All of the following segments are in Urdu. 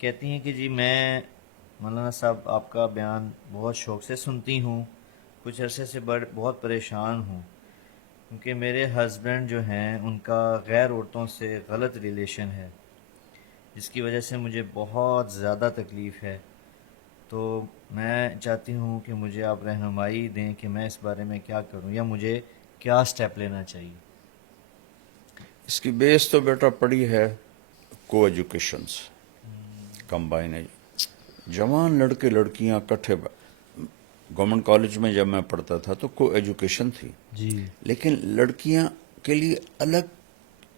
کہتی ہیں کہ جی میں مولانا صاحب آپ کا بیان بہت شوق سے سنتی ہوں، کچھ عرصے سے بہت پریشان ہوں کیونکہ میرے ہسبینڈ جو ہیں ان کا غیر عورتوں سے غلط ریلیشن ہے، جس کی وجہ سے مجھے بہت زیادہ تکلیف ہے۔ تو میں چاہتی ہوں کہ مجھے آپ رہنمائی دیں کہ میں اس بارے میں کیا کروں یا مجھے کیا سٹیپ لینا چاہیے۔ اس کی بیس تو بیٹا پڑی ہے کو ایجوکیشن سے، کمبائن جوان لڑکے لڑکیاں کٹھے گورنمنٹ کالج میں جب میں پڑھتا تھا تو کو ایجوکیشن تھی، جی لیکن لڑکیاں کے لیے الگ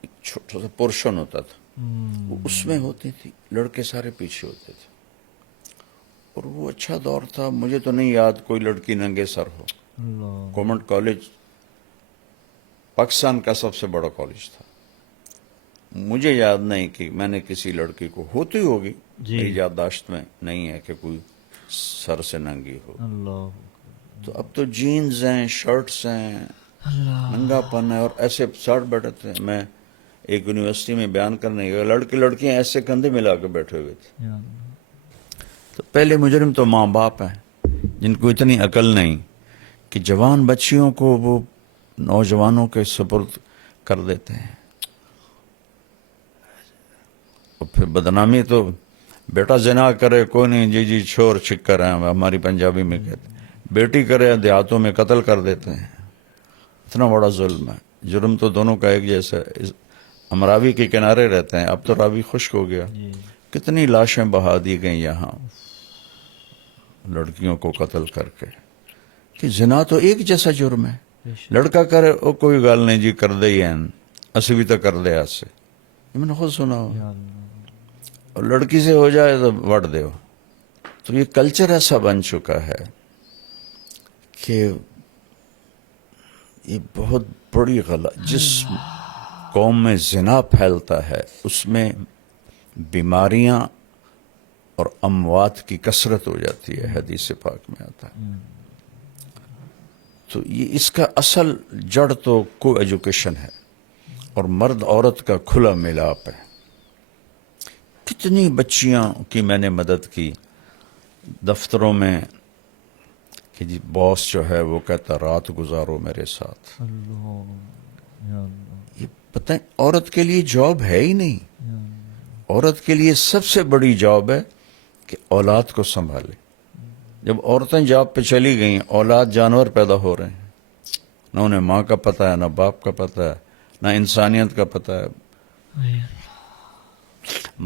ایک چھوٹا سا پورشن ہوتا تھا، وہ اس میں ہوتی تھی، لڑکے سارے پیچھے ہوتے تھے، اور وہ اچھا دور تھا۔ مجھے تو نہیں یاد کوئی لڑکی ننگے سر ہو۔ اللہ گورنمنٹ کالج پاکستان کا سب سے بڑا کالج تھا، مجھے یاد نہیں کہ میں نے کسی لڑکی کو، ہوتی ہوگی جی میری یادداشت میں نہیں ہے کہ کوئی سر سے ننگی ہو۔ اللہ تو اب تو جینز ہیں، شرٹس ہیں، ننگا پن ہے، اور ایسے ساٹھ بیٹھے تھے۔ میں ایک یونیورسٹی میں بیان کرنے گیا، لڑکے لڑکیاں ایسے کندھے ملا کے بیٹھے ہوئے تھے۔ یا اللہ۔ تو پہلے مجرم تو ماں باپ ہیں جن کو اتنی عقل نہیں کہ جوان بچیوں کو وہ نوجوانوں کے سپرد کر دیتے ہیں، اور پھر بدنامی تو بیٹا زنا کرے کوئی نہیں، جی جی چھوڑ چھکر ہیں ہماری پنجابی میں کہتے ہیں، بیٹی کرے دیہاتوں میں قتل کر دیتے ہیں۔ اتنا بڑا ظلم ہے، جرم تو دونوں کا ایک جیسا ہے۔ ہم راوی کے کنارے رہتے ہیں، اب تو راوی خشک ہو گیا، جی کتنی لاشیں بہا دی گئیں یہاں لڑکیوں کو قتل کر کے، کہ زنا تو ایک جیسا جرم ہے۔ بے شک۔ لڑکا کرے او کوئی گل نہیں جی کر دے ہی ہیں، اسی بھی تو کر دے آج سے، یہ میں نے خود سنا ہو۔ یا اللہ۔ اور لڑکی سے ہو جائے تو وٹ دیو۔ تو یہ کلچر ایسا بن چکا ہے کہ یہ بہت بڑی غلط، جس قوم میں زنا پھیلتا ہے اس میں بیماریاں اور اموات کی کثرت ہو جاتی ہے، حدیث پاک میں آتا ہے۔ تو یہ اس کا اصل جڑ تو کو ایجوکیشن ہے، اور مرد عورت کا کھلا ملاپ ہے۔ کتنی بچیاں کی میں نے مدد کی دفتروں میں کہ جی باس جو ہے وہ کہتا رات گزارو میرے ساتھ۔ اللہ یا اللہ یہ پتہ ہے عورت کے لیے جاب ہے ہی نہیں۔ یا اللہ۔ عورت کے لیے سب سے بڑی جاب ہے کہ اولاد کو سنبھالے۔ جب عورتیں جاب پہ چلی گئیں، اولاد جانور پیدا ہو رہے ہیں، نہ انہیں ماں کا پتہ ہے، نہ باپ کا پتہ ہے، نہ انسانیت کا پتہ ہے۔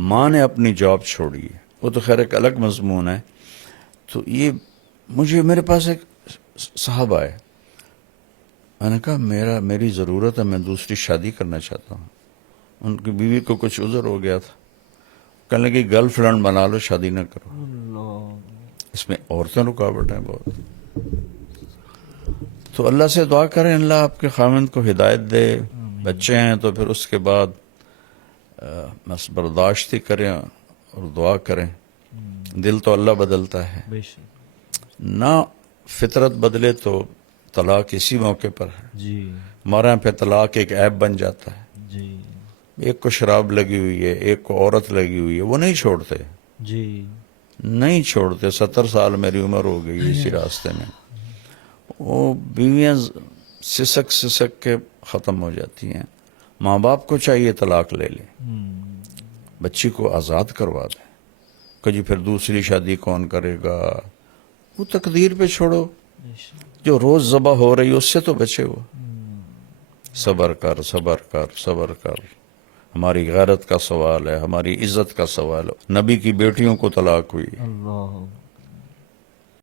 ماں نے اپنی جاب چھوڑی ہے، وہ تو خیر ایک الگ مضمون ہے۔ تو یہ میرے پاس ایک صاحب آئے، میں نے کہا میری ضرورت ہے، میں دوسری شادی کرنا چاہتا ہوں۔ ان کی بیوی کو کچھ عذر ہو گیا تھا، کہنے لگی گرل فرینڈ بنا لو، شادی نہ کرو۔ اللہ اس میں عورتیں رکاوٹ ہیں بہت۔ تو اللہ سے دعا کریں اللہ آپ کے خاوند کو ہدایت دے۔ بچے ہیں تو پھر اس کے بعد بس برداشت ہی کریں اور دعا کریں۔ دل تو اللہ بدلتا ہے، بے شک۔ نہ فطرت بدلے تو طلاق اسی موقع پر ہے۔ جی ہمارے یہاں پہ طلاق ایک عیب بن جاتا ہے۔ جی ایک کو شراب لگی ہوئی ہے، ایک کو عورت لگی ہوئی ہے، وہ نہیں چھوڑتے، جی نہیں چھوڑتے۔ 70 سال میری عمر ہو گئی اسی راستے میں۔ وہ بیویاں سسک سسک کے ختم ہو جاتی ہیں۔ ماں باپ کو چاہیے طلاق لے لے، بچی کو آزاد کروا دیں کہ جی پھر دوسری شادی کون کرے گا، وہ تقدیر پہ چھوڑو۔ بے شک۔ جو روز ذبح ہو رہی ہے اس سے تو بچے وہ۔ صبر کر صبر کر صبر کر، ہماری غیرت کا سوال ہے، ہماری عزت کا سوال ہے۔ نبی کی بیٹیوں کو طلاق ہوئی، اللہ